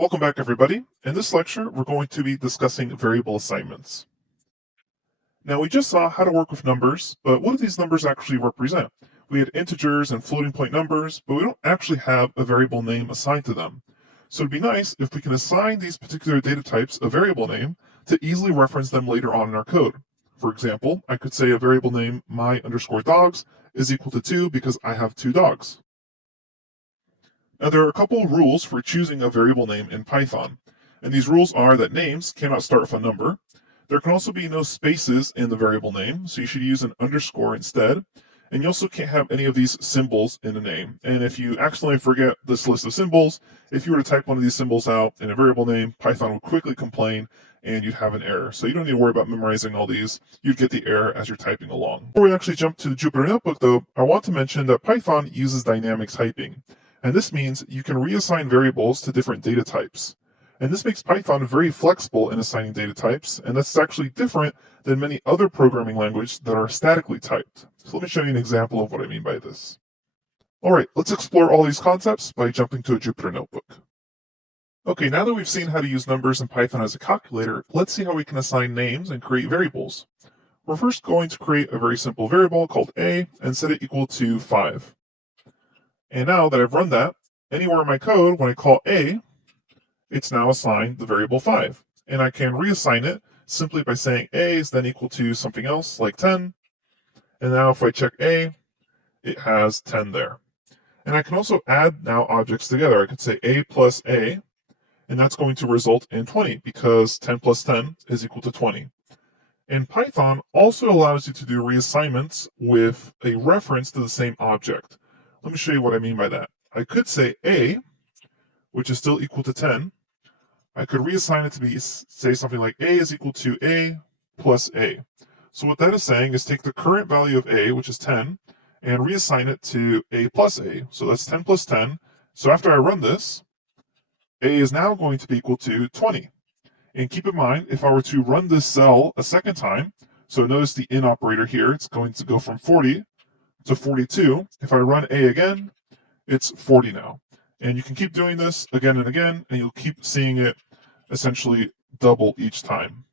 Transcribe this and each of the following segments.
Welcome back, everybody. In this lecture, we're going to be discussing variable assignments. Now, we just saw how to work with numbers, but what do these numbers actually represent? We had integers and floating point numbers, but we don't actually have a variable name assigned to them. So it'd be nice if we can assign these particular data types a variable name to easily reference them later on in our code. For example, I could say a variable name my_dogs is equal to 2 because I have 2 dogs. Now, there are a couple of rules for choosing a variable name in Python, and these rules are that names cannot start with a number. There can also be no spaces in the variable name, so you should use an underscore instead, and you also can't have any of these symbols in a name. And if you accidentally forget this list of symbols, if you were to type one of these symbols out in a variable name, Python would quickly complain and you'd have an error. So you don't need to worry about memorizing all these. You'd get the error as you're typing along. Before we actually jump to the Jupyter Notebook, though, I want to mention that Python uses dynamic typing. And this means you can reassign variables to different data types. And this makes Python very flexible in assigning data types, and that's actually different than many other programming languages that are statically typed. So let me show you an example of what I mean by this. All right, let's explore all these concepts by jumping to a Jupyter Notebook. Okay, now that we've seen how to use numbers in Python as a calculator, let's see how we can assign names and create variables. We're first going to create a very simple variable called a and set it equal to 5. And now that I've run that, anywhere in my code, when I call a, it's now assigned the variable 5. And I can reassign it simply by saying a is then equal to something else, like 10. And now if I check a, it has 10 there. And I can also add now objects together. I could say a plus a, and that's going to result in 20, because 10 plus 10 is equal to 20. And Python also allows you to do reassignments with a reference to the same object. Let me show you what I mean by that. I could say a, which is still equal to 10. I could reassign it to be, say something like a is equal to a plus a. So what that is saying is take the current value of a, which is 10, and reassign it to a plus a. So that's 10 plus 10. So after I run this, a is now going to be equal to 20. And keep in mind, if I were to run this cell a second time, so notice the in operator here, it's going to go from 40 to 42. If I run a again, it's 40 now. And you can keep doing this again and again, and you'll keep seeing it essentially double each time.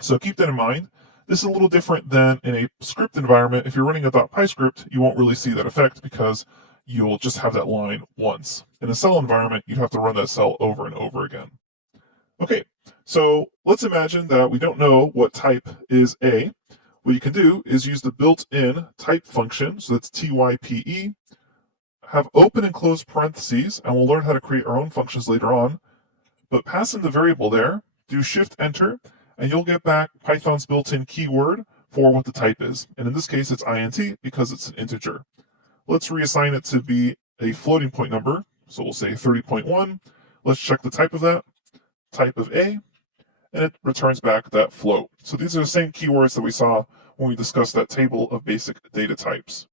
So keep that in mind. This is a little different than in a script environment. If you're running a .py script, you won't really see that effect because you'll just have that line once. In a cell environment, you'd have to run that cell over and over again. Okay, so let's imagine that we don't know what type is a. What you can do is use the built-in type function, so that's type, have open and close parentheses, and we'll learn how to create our own functions later on, but pass in the variable there, do Shift-Enter, and you'll get back Python's built-in keyword for what the type is. And in this case, it's int because it's an integer. Let's reassign it to be a floating point number, so we'll say 30.1. Let's check the type of that, type of a, and it returns back that float. So these are the same keywords that we saw when we discussed that table of basic data types.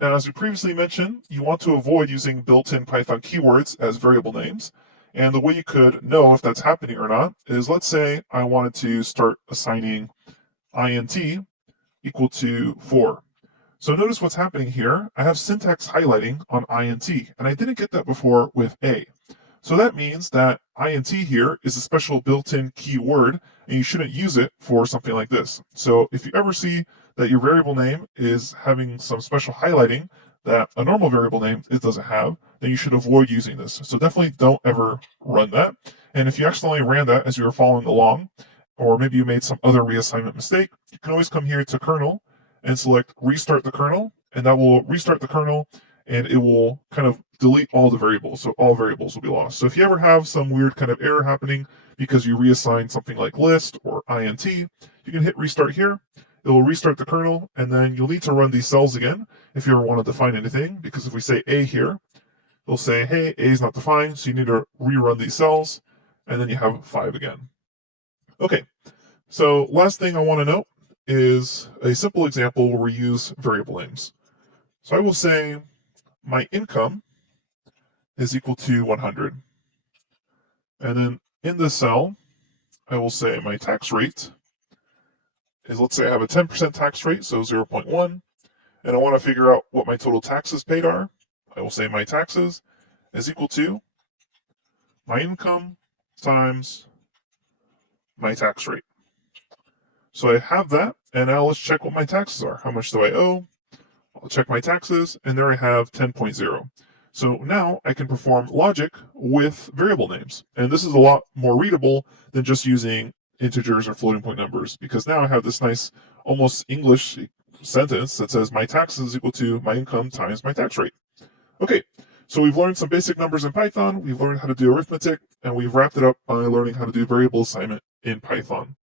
Now, as we previously mentioned, you want to avoid using built-in Python keywords as variable names. And the way you could know if that's happening or not is, let's say I wanted to start assigning int equal to 4. So notice what's happening here. I have syntax highlighting on int, and I didn't get that before with a. So that means that int here is a special built-in keyword, and you shouldn't use it for something like this. So if you ever see that your variable name is having some special highlighting that a normal variable name it doesn't have, then you should avoid using this. So definitely don't ever run that. And if you accidentally ran that as you were following along, or maybe you made some other reassignment mistake, you can always come here to kernel and select restart the kernel, and that will restart the kernel, and it will kind of delete all the variables. So all variables will be lost. So if you ever have some weird kind of error happening because you reassign something like list or int, you can hit restart here. It will restart the kernel, and then you'll need to run these cells again if you ever want to define anything, because if we say a here, it'll say, hey, a is not defined, so you need to rerun these cells, and then you have 5 again. Okay, so last thing I want to note is a simple example where we use variable names. So I will say my income is equal to 100. And then in this cell, I will say my tax rate is, let's say I have a 10% tax rate, so 0.1, and I want to figure out what my total taxes paid are. I will say my taxes is equal to my income times my tax rate. So I have that, and now let's check what my taxes are. How much do I owe? I'll check my taxes, and there I have 10.0. So now I can perform logic with variable names. And this is a lot more readable than just using integers or floating point numbers, because now I have this nice, almost English sentence that says my taxes is equal to my income times my tax rate. Okay, so we've learned some basic numbers in Python, we've learned how to do arithmetic, and we've wrapped it up by learning how to do variable assignment in Python.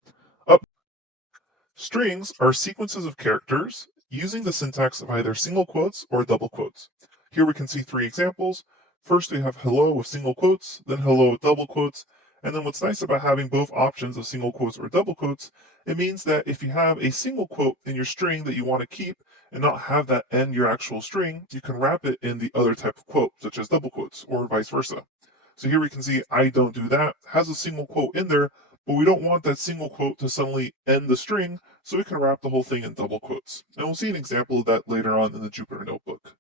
Strings are sequences of characters using the syntax of either single quotes or double quotes. Here we can see three examples. First, we have hello with single quotes, then hello with double quotes, and then what's nice about having both options of single quotes or double quotes, it means that if you have a single quote in your string that you want to keep and not have that end your actual string, you can wrap it in the other type of quote, such as double quotes or vice versa. So here we can see I don't do that, has a single quote in there, but we don't want that single quote to suddenly end the string, so we can wrap the whole thing in double quotes. And we'll see an example of that later on in the Jupyter Notebook.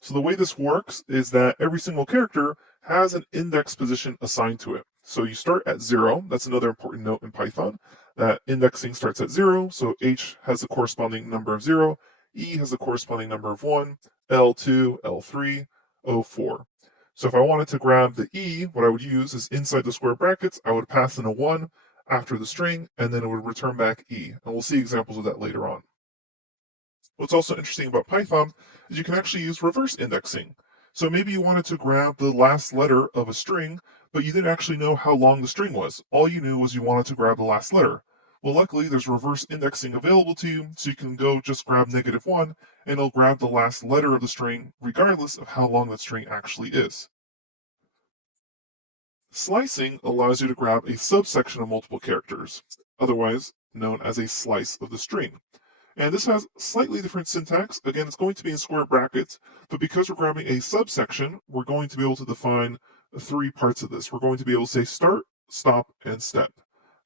So the way this works is that every single character has an index position assigned to it. So you start at 0. That's another important note in Python, that indexing starts at 0. So H has the corresponding number of 0, E has the corresponding number of 1, L2, L3, O4. So if I wanted to grab the E, what I would use is inside the square brackets, I would pass in a 1 after the string, and then it would return back E. And we'll see examples of that later on. What's also interesting about Python is you can actually use reverse indexing. So maybe you wanted to grab the last letter of a string, but you didn't actually know how long the string was. All you knew was you wanted to grab the last letter. Well, luckily there's reverse indexing available to you, so you can go just grab -1, and it'll grab the last letter of the string regardless of how long that string actually is. Slicing allows you to grab a subsection of multiple characters, otherwise known as a slice of the string. And this has slightly different syntax. Again, it's going to be in square brackets, but because we're grabbing a subsection, we're going to be able to define three parts of this. We're going to be able to say start, stop, and step.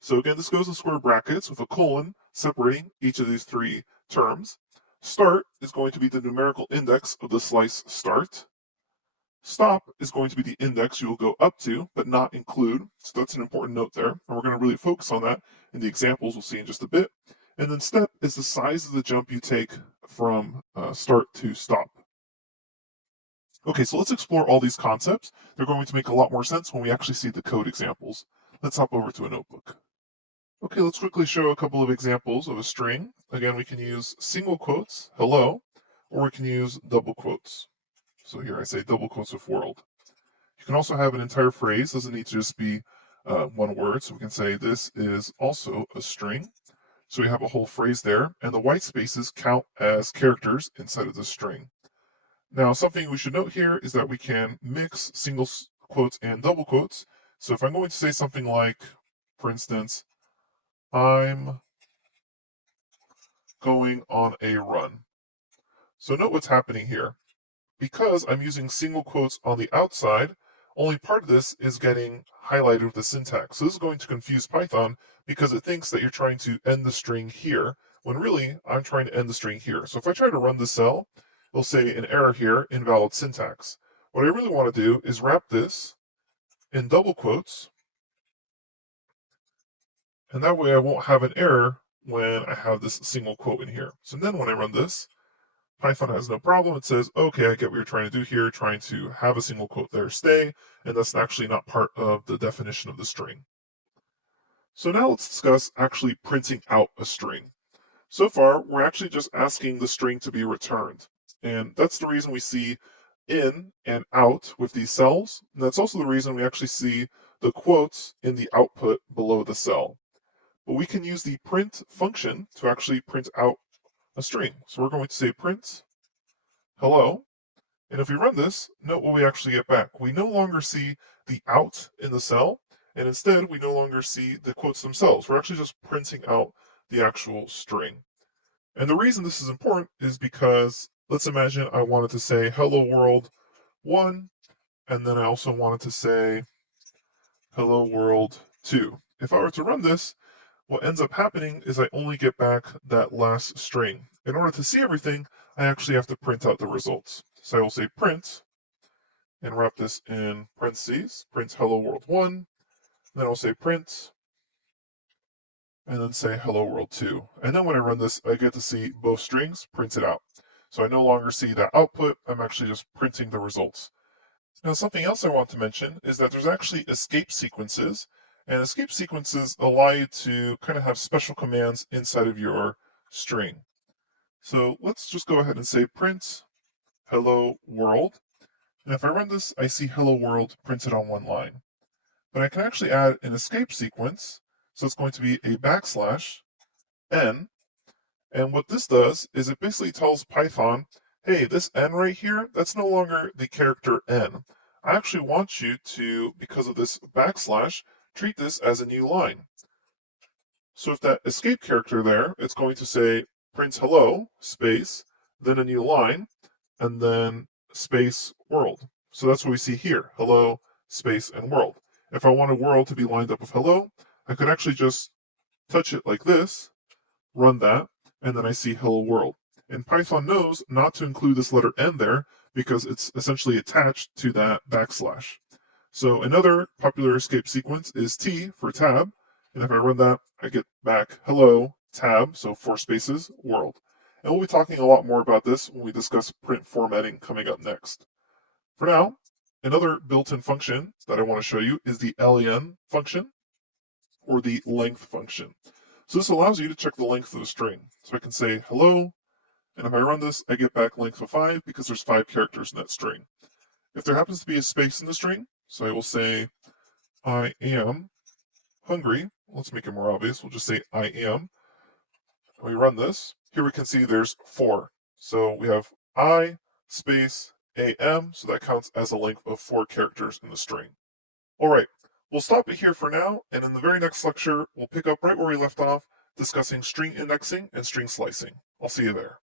So again, this goes in square brackets with a colon separating each of these three terms. Start is going to be the numerical index of the slice start. Stop is going to be the index you will go up to, but not include. So that's an important note there. And we're going to really focus on that in the examples we'll see in just a bit. And then step is the size of the jump you take from start to stop. Okay, so let's explore all these concepts. They're going to make a lot more sense when we actually see the code examples. Let's hop over to a notebook. Okay, let's quickly show a couple of examples of a string. Again, we can use single quotes, hello, or we can use double quotes. So here I say double quotes with world. You can also have an entire phrase, doesn't need to just be one word. So we can say this is also a string. So we have a whole phrase there, and the white spaces count as characters inside of the string. Now, something we should note here is that we can mix single quotes and double quotes. So if I'm going to say something like, for instance, I'm going on a run. So note what's happening here. Because I'm using single quotes on the outside, only part of this is getting highlighted with the syntax. So this is going to confuse Python because it thinks that you're trying to end the string here, when really I'm trying to end the string here. So if I try to run this cell, it'll say an error here, invalid syntax. What I really want to do is wrap this in double quotes, and that way I won't have an error when I have this single quote in here. So then when I run this, Python has no problem. It says, okay, I get what you're trying to do here, trying to have a single quote there stay, and that's actually not part of the definition of the string. So now let's discuss actually printing out a string. So far, we're actually just asking the string to be returned. And that's the reason we see in and out with these cells. And that's also the reason we actually see the quotes in the output below the cell. But we can use the print function to actually print out a string. So we're going to say print hello. And if we run this, note what we actually get back. We no longer see the out in the cell, and instead we no longer see the quotes themselves. We're actually just printing out the actual string. And the reason this is important is because let's imagine I wanted to say hello world 1, and then I also wanted to say hello world 2. If I were to run this, what ends up happening is I only get back that last string. In order to see everything, I actually have to print out the results. So I will say print, and wrap this in parentheses, print hello world 1, then I'll say print, and then say hello world 2. And then when I run this, I get to see both strings printed out. So I no longer see that output, I'm actually just printing the results. Now, something else I want to mention is that there's actually escape sequences, and escape sequences allow you to kind of have special commands inside of your string. So let's just go ahead and say print hello world. And if I run this, I see hello world printed on one line. But I can actually add an escape sequence. So it's going to be a \n. And what this does is it basically tells Python, hey, this n right here, that's no longer the character n. I actually want you to, because of this backslash, treat this as a new line. So if that escape character there, it's going to say print hello, space, then a new line, and then space world. So that's what we see here, hello, space, and world. If I want a world to be lined up with hello, I could actually just touch it like this, run that, and then I see hello world. And Python knows not to include this letter n there because it's essentially attached to that backslash. So another popular escape sequence is T for tab, and if I run that, I get back hello, tab, so 4 spaces, world. And we'll be talking a lot more about this when we discuss print formatting coming up next. For now, another built-in function that I want to show you is the len function, or the length function. So this allows you to check the length of a string. So I can say hello, and if I run this, I get back length of 5 because there's 5 characters in that string. If there happens to be a space in the string, so I will say I am hungry. Let's make it more obvious. We'll just say I am. When we run this, here we can see there's 4. So we have I space am, so that counts as a length of 4 characters in the string. All right, we'll stop it here for now, and in the very next lecture, we'll pick up right where we left off, discussing string indexing and string slicing. I'll see you there.